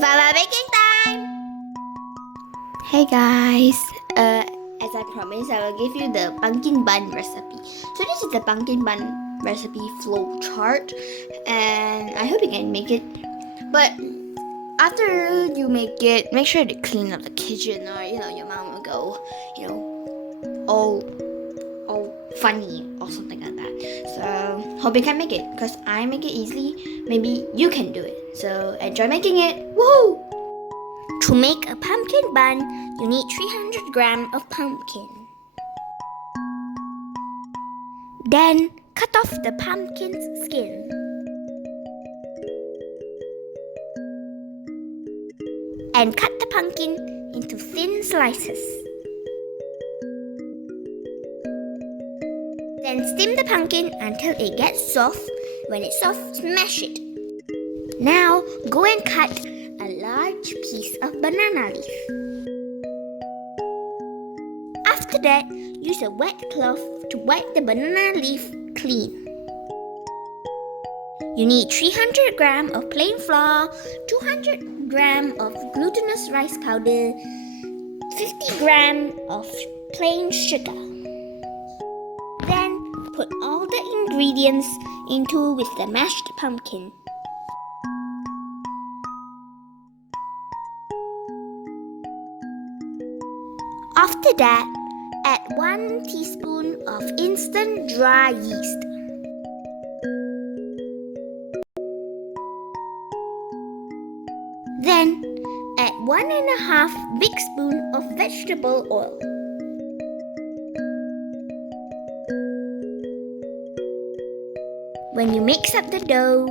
VaVa baking time! Hey guys, as I promised, I will give you the pumpkin bun recipe. So this is the pumpkin bun recipe flow chart, and I hope you can make it. But after you make it, make sure to clean up the kitchen, or your mom will go, all funny or something like that. So hope you can make it, because I make it easily. Maybe you can do it. So enjoy making it. Woohoo! To make a pumpkin bun, you need 300 grams of pumpkin. Then cut off the pumpkin's skin. And cut the pumpkin into thin slices. Then steam the pumpkin until it gets soft. When it's soft, smash it. Now go and cut a large piece of banana leaf. After that, use a wet cloth to wipe the banana leaf clean. You need 300 grams of plain flour, 200 grams of glutinous rice powder, 50 grams of plain sugar. Then put all the ingredients into with the mashed pumpkin. After that, add 1 teaspoon of instant dry yeast. Then add 1.5 big spoon of vegetable oil. When you mix up the dough,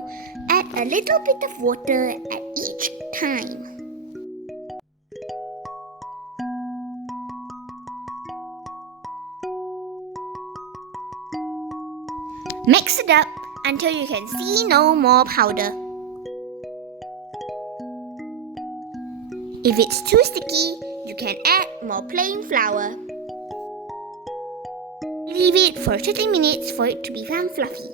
add a little bit of water at each time. Mix it up until you can see no more powder. If it's too sticky, you can add more plain flour. Leave it for 30 minutes for it to become fluffy.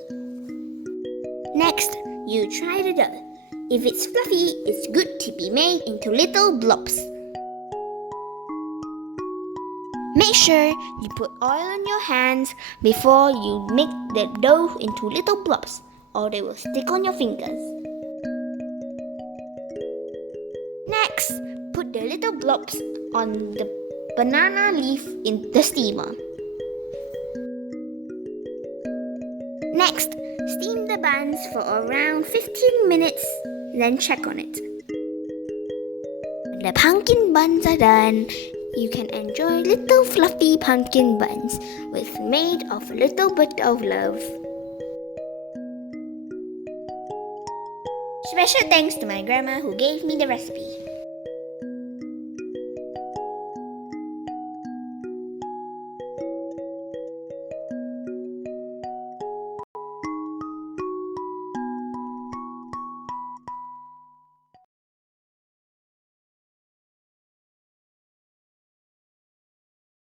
Next, you try the dough. If it's fluffy, it's good to be made into little blobs. Make sure you put oil on your hands before you make the dough into little blobs, or they will stick on your fingers. Next, put the little blobs on the banana leaf in the steamer. Next, steam the buns for around 15 minutes, then check on it. When the pumpkin buns are done, you can enjoy little fluffy pumpkin buns made of a little bit of love. Special thanks to my grandma who gave me the recipe.